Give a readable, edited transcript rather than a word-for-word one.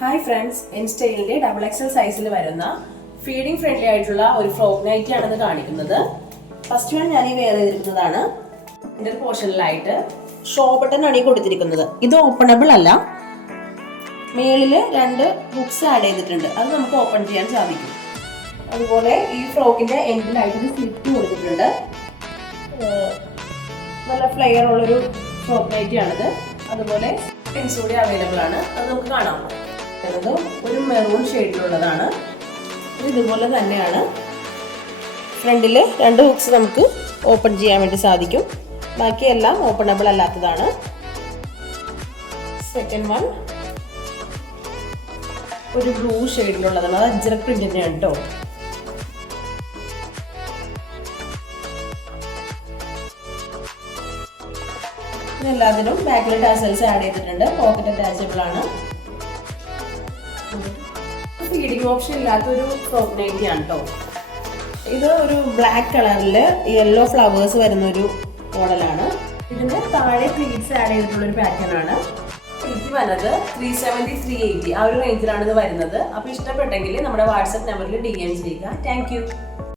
Hi friends, ഇൻസ്റ്റൈലിന്റെ double XL സൈസിൽ വരുന്ന feeding friendly ആയിട്ടുള്ള ഒരു ഫ്രോക്ക് നൈറ്റി ആണെന്ന് കാണിക്കുന്നത്. ഫസ്റ്റ് വൺ ഞാൻ ഈ വെയർ ചെയ്തിരിക്കുന്നതാണ്. ഇതിന്റെ ഒരു പോർഷനിലായിട്ട് ഷോ ബട്ടൺ ആണ് ഈ കൊടുത്തിരിക്കുന്നത്. ഇത് ഓപ്പണബിൾ അല്ല. മേളില് 2 ഹുക്സ് ആഡ് ചെയ്തിട്ടുണ്ട്, അത് നമുക്ക് ഓപ്പൺ ചെയ്യാൻ സാധിക്കും. അതുപോലെ ഈ ഫ്രോക്കിന്റെ എൻഡിലായിട്ട് ഒരു സ്ലിറ്റ് കൊടുത്തിട്ടുണ്ട്. നല്ല ഫ്ലെയർ ഉള്ളൊരു ഫ്രോക്ക് നൈറ്റി ആണിത്. അതുപോലെ പിൻസ് കൂടി അവൈലബിൾ ആണ്, അത് നമുക്ക് കാണാം. ഒരു മെറൂൺ ഷെയ്ഡിലുള്ളതാണ്. ഇതുപോലെ തന്നെയാണ്. ഫ്രണ്ടിൽ 2 ഹുക്സ് നമുക്ക് ഓപ്പൺ ചെയ്യാൻ വേണ്ടി സാധിക്കും. ബാക്കിയെല്ലാം ഓപ്പണബിൾ അല്ലാത്തതാണ്. സെക്കൻഡ് വൺ ഒരു ബ്ലൂ ഷെയ്ഡിലുള്ളതാണ്. അത് അജ്രക് പ്രിന്റ് തന്നെയാണ് കേട്ടോ. എല്ലാത്തിനും ബാക്കിൽ ടാസൽസ് ആഡ് ചെയ്തിട്ടുണ്ട്. പോക്കറ്റ് അറ്റാച്ചബിൾ ആണ്. ഫീഡിംഗ് ഓപ്ഷൻ ഇല്ലാത്തൊരു ഫ്രോക്ക് നൈറ്റി ആണ് കേട്ടോ. ഇത് ഒരു ബ്ലാക്ക് കളറിൽ യെല്ലോ ഫ്ലവേഴ്സ് വരുന്ന ഒരു മോഡലാണ്. ഇതിന് താഴെ പ്ലീറ്റ്സ് ആഡ് ചെയ്തിട്ടുള്ളൊരു പാറ്റേൺ ആണ്. എനിക്ക് വന്നത് 370-380 ആ ഒരു റേഞ്ചിലാണ് ഇത് വരുന്നത്. അപ്പോൾ ഇഷ്ടപ്പെട്ടെങ്കിൽ നമ്മുടെ വാട്സപ്പ് നമ്പറിൽ DM ചെയ്യുക. Thank you.